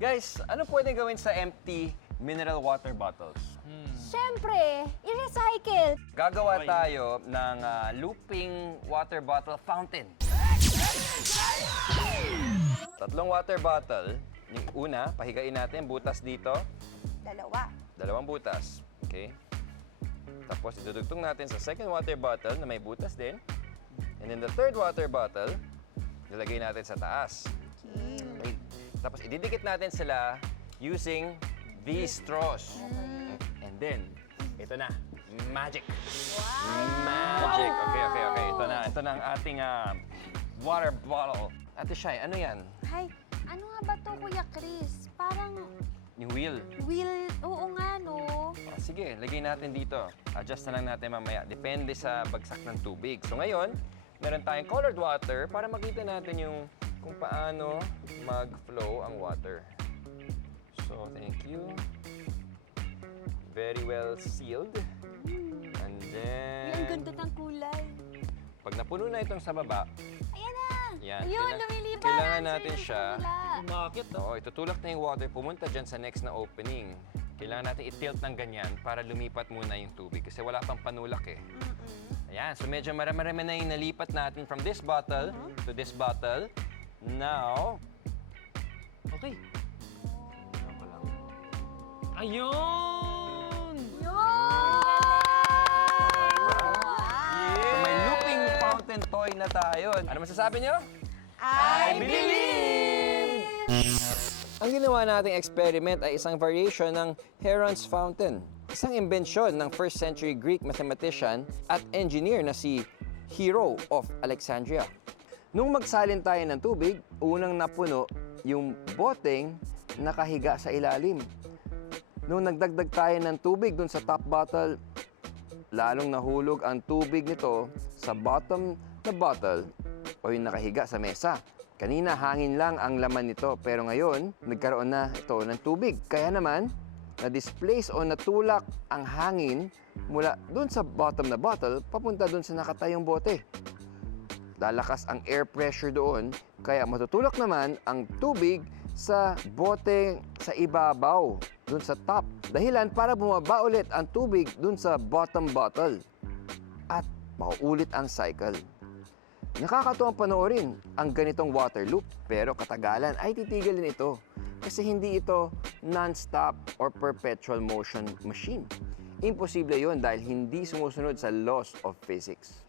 Guys, ano pwedeng gawin sa empty mineral water bottles? Siyempre, i-recycle. Gagawa tayo ng looping water bottle fountain. Tatlong water bottle. Yung una, pahigain natin, butas dito. Dalawang butas. Okay? Tapos idudugtong natin sa second water bottle na may butas din. And then the third water bottle, nilagay natin sa taas. Okay. Tapos ididikit natin sila using these straws. And then, ito na, magic. Magic. Okay. Ito na ang ating water bottle. Ate Shai, ano yan? Ay, ano nga ba to, Kuya Chris? Parang Yung wheel. oo nga, no? Sige, lagay natin dito. Adjust na lang natin mamaya. Depende sa bagsak ng tubig. So ngayon, meron tayong colored water para makita natin yung kung paano mag-flow ang water. So, thank you. Very well sealed. And then, Ang ganda ng kulay. pag napuno na itong sa baba, Ayan na! yan. Ayun, lumilipat. Kailangan natin siya. Umakit, Oo, itutulak na yung water, pumunta dyan sa next na opening. Kailangan natin i-tilt ng ganyan para lumipat muna yung tubig kasi wala pang panulak eh. Ayan, so medyo marami-rami na yung nalipat natin from this bottle to this bottle. Now, Okay. Ayun! so may looping fountain toy na tayo. Ano masasabi nyo? I believe! Ang ginawa nating experiment ay isang variation ng Heron's Fountain. Isang imbensyon ng 1st century Greek mathematician at engineer na si Hero of Alexandria. Nung magsalin tayo ng tubig, unang napuno yung boteng nakahiga sa ilalim. Nung nagdagdag tayo ng tubig dun sa top bottle, lalong nahulog ang tubig nito sa bottom na bottle o yung nakahiga sa mesa. Kanina hangin lang ang laman nito pero ngayon nagkaroon na ito ng tubig. Kaya naman, na-displace o natulak ang hangin mula dun sa bottom na bottle papunta dun sa nakatayong bote. Lalakas ang air pressure doon, kaya matutulak naman ang tubig sa bote sa ibabaw, dun sa top. Dahilan para bumaba ulit ang tubig dun sa bottom bottle. At mauulit ang cycle. Nakakatuwang panoorin ang ganitong water loop, pero katagalan ay titigilin ito kasi hindi ito non-stop or perpetual motion machine. Imposible yon dahil hindi sumusunod sa laws of physics.